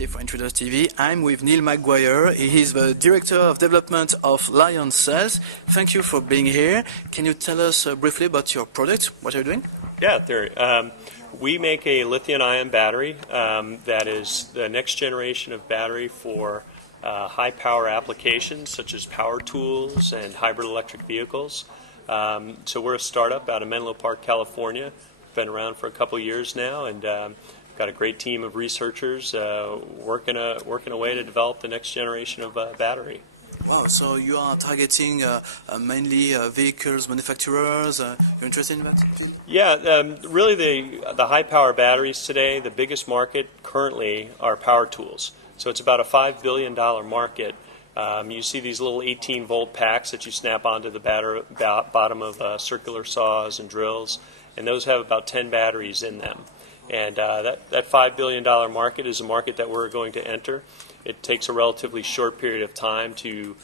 Tuesday for Intruders TV. I'm with Neil Maguire. He is the Director of Development of Lion Cells. Thank you for being here. Can you tell us briefly about your product? What are you doing? Yeah, Theory. We make a lithium-ion battery that is the next generation of battery for high-power applications such as power tools and hybrid electric vehicles. So we're a startup out of Menlo Park, California. Been around for a couple years now, and got a great team of researchers working away to develop the next generation of battery. Wow, so you are targeting mainly vehicles manufacturers. You're interested in that? Yeah, really the high-power batteries today, the biggest market currently are power tools. So it's about a $5 billion market. You see these little 18-volt packs that you snap onto the bottom of circular saws and drills, and those have about 10 batteries in them. And that $5 billion market is a market that we're going to enter. It takes a relatively short period of time to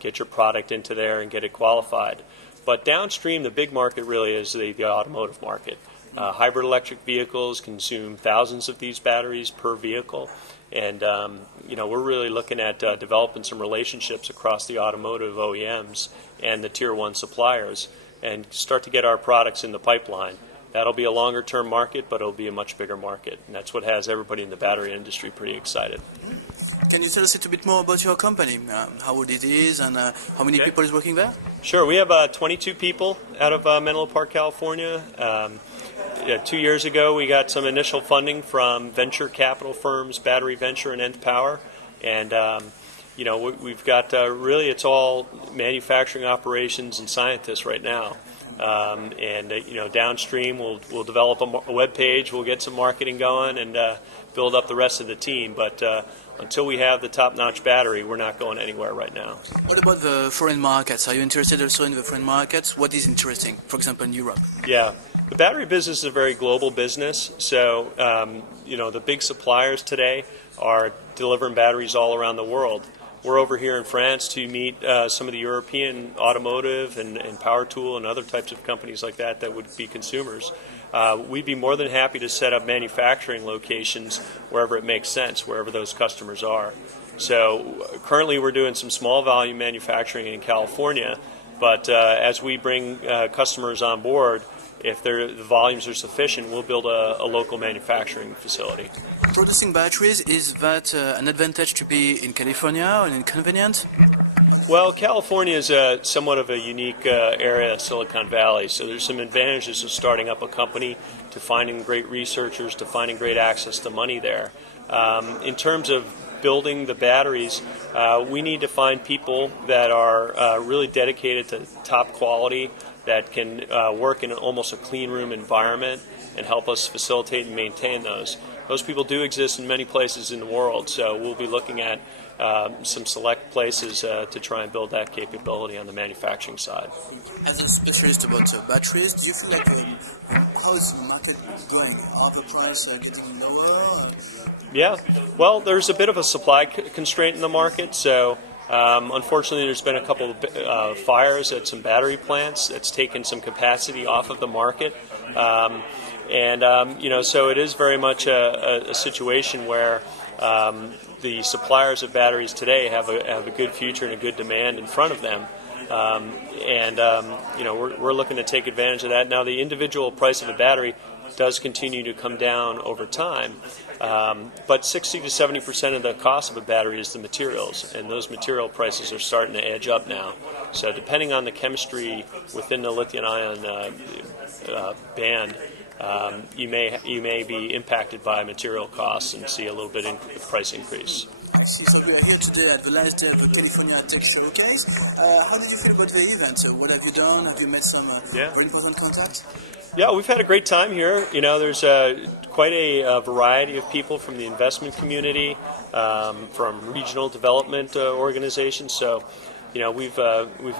get your product into there and get it qualified. But downstream, the big market really is the automotive market. Hybrid electric vehicles consume thousands of these batteries per vehicle. And we're really looking at developing some relationships across the automotive OEMs and the Tier 1 suppliers and start to get our products in the pipeline. That'll be a longer-term market, but it'll be a much bigger market. And that's what has everybody in the battery industry pretty excited. Can you tell us a little bit more about your company, how old it is, and how many people is working there? Sure. We have 22 people out of Menlo Park, California. 2 years ago, we got some initial funding from venture capital firms, Battery Venture and Nth Power. And, we've got really it's all manufacturing operations and scientists right now. Downstream, we'll develop a web page, we'll get some marketing going, and build up the rest of the team. But until we have the top-notch battery, we're not going anywhere right now. What about the foreign markets? Are you interested also in the foreign markets? What is interesting, for example, in Europe? Yeah. The battery business is a very global business, so the big suppliers today are delivering batteries all around the world. We're over here in France to meet some of the European automotive and power tool and other types of companies like that would be consumers. We'd be more than happy to set up manufacturing locations wherever it makes sense, wherever those customers are. So currently we're doing some small volume manufacturing in California, but as we bring customers on board, if the volumes are sufficient, we'll build a local manufacturing facility. Producing batteries, is that an advantage to be in California or inconvenient? Well, California is somewhat of a unique area, Silicon Valley, so there's some advantages of starting up a company, to finding great researchers, to finding great access to money there. In terms of building the batteries, we need to find people that are really dedicated to top quality, that can work in almost a clean room environment and help us facilitate and maintain those. Those people do exist in many places in the world, so we'll be looking at some select places to try and build that capability on the manufacturing side. As a specialist about batteries, do you feel like how is the market going? Are the prices getting lower? Yeah, well, there's a bit of a supply constraint in the market, so unfortunately, there's been a couple of fires at some battery plants that's taken some capacity off of the market. So it is very much a situation where the suppliers of batteries today have a good future and a good demand in front of them. We're looking to take advantage of that. Now, the individual price of a battery does continue to come down over time, but 60 to 70% of the cost of a battery is the materials, and those material prices are starting to edge up now. So depending on the chemistry within the lithium-ion band, you may be impacted by material costs and see a little bit of price increase. I see. So we are here today at the last day of the California Tech Showcase. How did you feel about the event? What have you done? Have you made some very important contacts? Yeah, we've had a great time here. There's quite a variety of people from the investment community, from regional development organizations. So, we've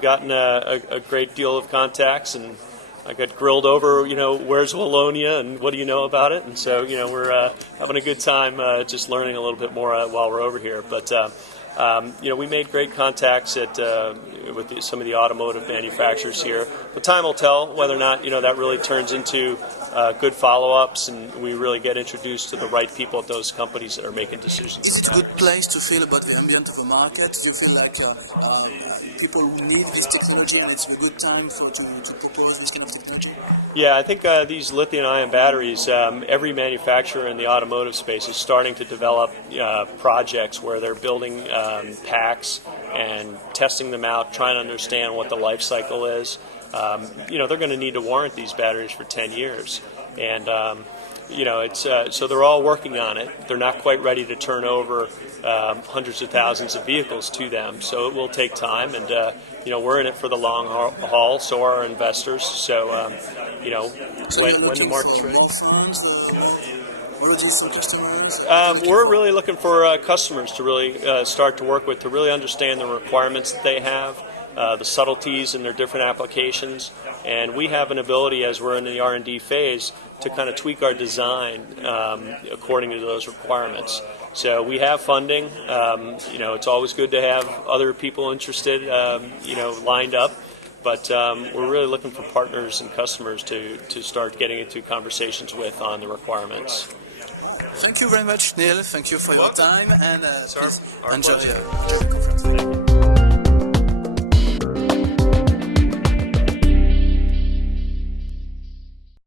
gotten a great deal of contacts, and I got grilled over, where's Wallonia and what do you know about it? And so, we're having a good time just learning a little bit more while we're over here. But we made great contacts with some of the automotive manufacturers here. But time will tell whether or not that really turns into good follow-ups, and we really get introduced to the right people at those companies that are making decisions. Is it a good place to feel about the ambient of the market? Do you feel like people need this technology and it's a good time to propose this kind of technology? Yeah, I think these lithium-ion batteries, every manufacturer in the automotive space is starting to develop projects where they're building packs and testing them out, trying to understand what the life cycle is. They're going to need to warrant these batteries for 10 years. And, so they're all working on it. They're not quite ready to turn over hundreds of thousands of vehicles to them. So it will take time. And, we're in it for the long haul, so are our investors. So, when the market's ready. We're really looking for customers to really start to work with, to really understand the requirements that they have, the subtleties in their different applications, and we have an ability, as we're in the R&D phase, to kind of tweak our design according to those requirements. So we have funding. It's always good to have other people interested, lined up. But we're really looking for partners and customers to start getting into conversations with on the requirements. Thank you very much, Neil. Thank you for your time, and Our enjoy pleasure. the conference. Thank you.